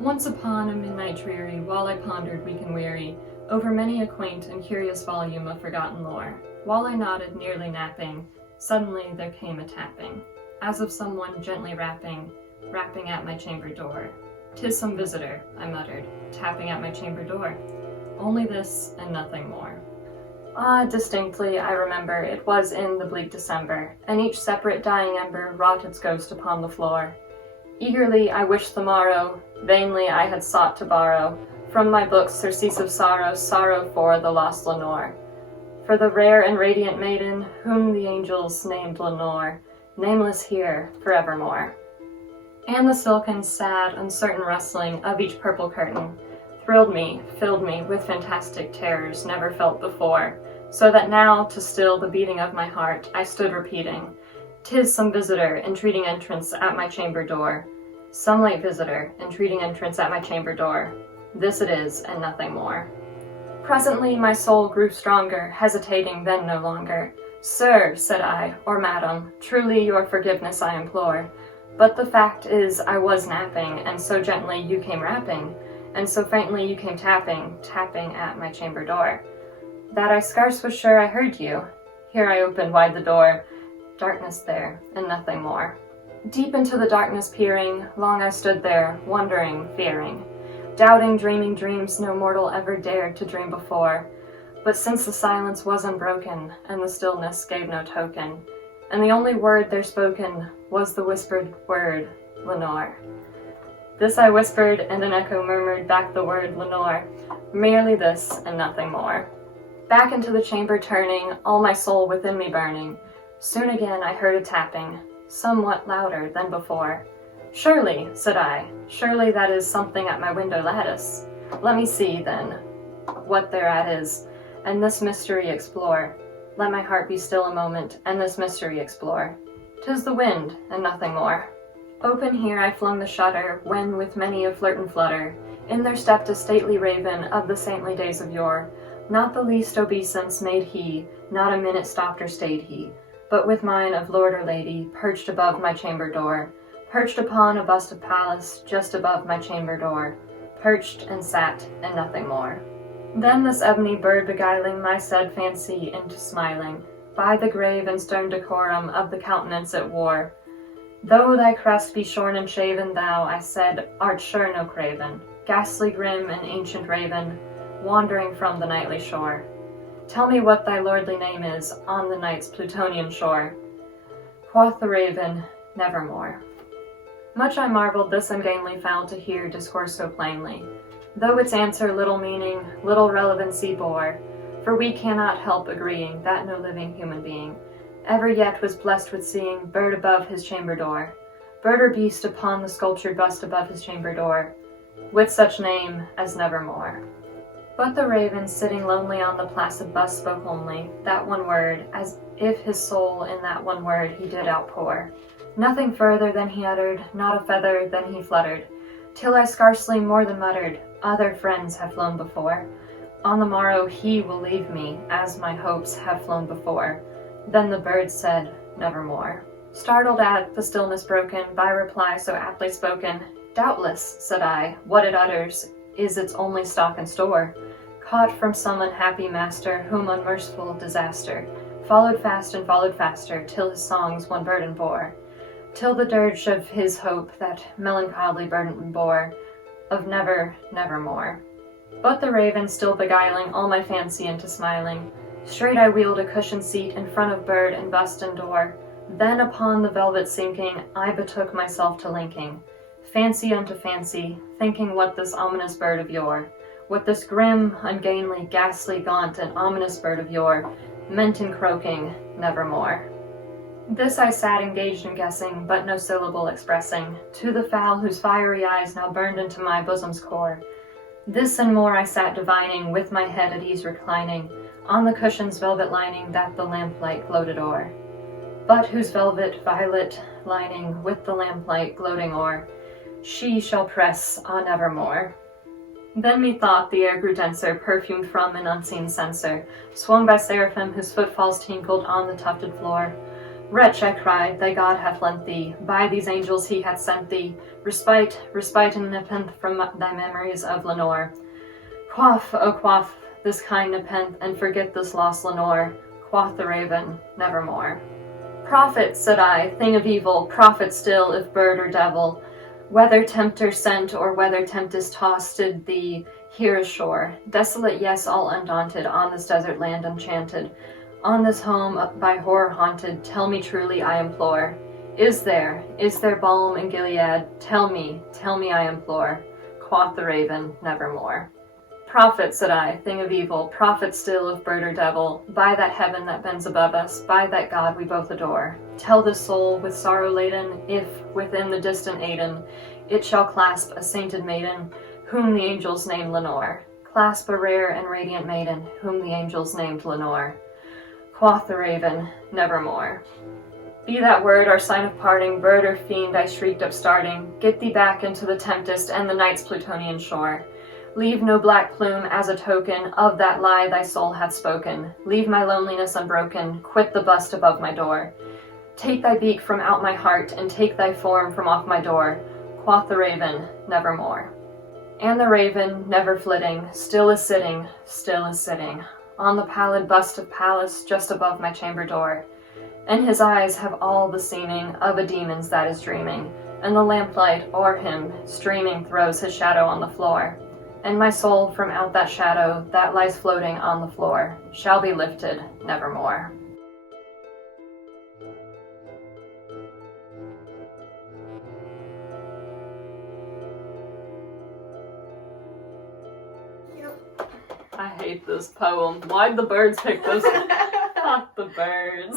Once upon a midnight dreary, while I pondered weak and weary, over many a quaint and curious volume of forgotten lore, while I nodded, nearly napping, suddenly there came a tapping, as of someone gently rapping at my chamber door. "'Tis some visitor," I muttered, tapping at my chamber door. Only this and nothing more. Distinctly I remember it was in the bleak December, and each separate dying ember wrought its ghost upon the floor. Eagerly I wished the morrow, vainly I had sought to borrow from my books surcease of sorrow, sorrow for the lost Lenore, for the rare and radiant maiden whom the angels named Lenore, nameless here forevermore. And the silken, sad, uncertain rustling of each purple curtain thrilled me, filled me with fantastic terrors never felt before, so that now, to still the beating of my heart, I stood repeating, "'Tis some visitor entreating entrance at my chamber door. Some late visitor entreating entrance at my chamber door. This it is, and nothing more." Presently my soul grew stronger, hesitating then no longer. "Sir," said I, "or madam, truly your forgiveness I implore. But the fact is I was napping, and so gently you came rapping, and so faintly you came tapping at my chamber door, that I scarce was sure I heard you." Here I opened wide the door. Darkness there, and nothing more. Deep into the darkness peering, long I stood there, wondering, fearing, doubting, dreaming dreams no mortal ever dared to dream before. But since the silence was unbroken, and the stillness gave no token, and the only word there spoken was the whispered word, "Lenore." This I whispered, and an echo murmured back the word "Lenore." Merely this, and nothing more. Back into the chamber turning, all my soul within me burning, soon again I heard a tapping, somewhat louder than before. "Surely," said I, "surely that is something at my window lattice. Let me see, then, what thereat is, and this mystery explore. Let my heart be still a moment, and this mystery explore. 'Tis the wind, and nothing more." Open here I flung the shutter, when with many a flirt and flutter, in there stepped a stately raven of the saintly days of yore. Not the least obeisance made he, not a minute stopped or stayed he, but with mine of lord or lady, perched above my chamber door, perched upon a bust of Pallas, just above my chamber door, perched and sat, and nothing more. Then this ebony bird beguiling my said fancy into smiling, by the grave and stern decorum of the countenance it wore. "Though thy crest be shorn and shaven, thou," I said, "art sure no craven, ghastly grim and ancient raven, wandering from the nightly shore. Tell me what thy lordly name is on the night's Plutonian shore." Quoth the raven, "Nevermore." Much I marveled this ungainly fowl to hear discourse so plainly, though its answer little meaning, little relevancy bore, for we cannot help agreeing that no living human being ever yet was blessed with seeing bird above his chamber door, bird or beast upon the sculptured bust above his chamber door, with such name as Nevermore. But the raven, sitting lonely on the placid bust, spoke only that one word, as if his soul in that one word he did outpour. Nothing further than he uttered, not a feather than he fluttered, till I scarcely more than muttered, "Other friends have flown before. On the morrow he will leave me, as my hopes have flown before." Then the bird said, "Nevermore." Startled at the stillness broken by reply so aptly spoken, "Doubtless," said I, "what it utters is its only stock and store, caught from some unhappy master whom unmerciful disaster followed fast and followed faster, till his songs one burden bore, till the dirge of his hope that melancholy burden bore, of never, nevermore." But the raven, still beguiling all my fancy into smiling, straight I wheeled a cushioned seat in front of bird and bust and door. Then upon the velvet sinking, I betook myself to linking fancy unto fancy, thinking what this ominous bird of yore, what this grim, ungainly, ghastly, gaunt, and ominous bird of yore meant in croaking, "Nevermore." This I sat engaged in guessing, but no syllable expressing, to the fowl whose fiery eyes now burned into my bosom's core. This and more I sat divining, with my head at ease reclining, on the cushion's velvet lining that the lamplight gloated o'er, but whose velvet violet lining with the lamplight gloating o'er, she shall press, nevermore. Then methought the air grew denser, perfumed from an unseen censer, swung by seraphim whose footfalls tinkled on the tufted floor. Wretch, I cried, thy God hath lent thee, by these angels he hath sent thee, respite, respite and nepenthe from thy memories of Lenore. Quaff, oh quaff, this kind nepenthe, and forget this lost Lenore, quoth the raven, nevermore. Prophet, said I, thing of evil, prophet still, if bird or devil, whether tempter sent or whether tempest tossed did thee here ashore, desolate, yes, all undaunted, on this desert land enchanted, on this home by horror haunted, tell me truly, I implore. Is there balm in Gilead? Tell me, I implore. Quoth the raven, nevermore. Prophet, said I, thing of evil, prophet still of bird or devil, by that heaven that bends above us, by that God we both adore, tell this soul with sorrow laden, if, within the distant Aidenn, it shall clasp a sainted maiden, whom the angels named Lenore. Clasp a rare and radiant maiden, whom the angels named Lenore. Quoth the raven, nevermore. Be that word our sign of parting, bird or fiend, I shrieked upstarting, get thee back into the tempest and the night's Plutonian shore. Leave no black plume as a token of that lie thy soul hath spoken. Leave my loneliness unbroken, quit the bust above my door. Take thy beak from out my heart, and take thy form from off my door. Quoth the raven, nevermore. And the raven, never flitting, still is sitting, on the pallid bust of Pallas just above my chamber door. And his eyes have all the seeming of a demon's that is dreaming, and the lamplight o'er him, streaming, throws his shadow on the floor. And my soul from out that shadow that lies floating on the floor shall be lifted nevermore. I hate this poem. Why'd the birds pick this? Fuck the birds.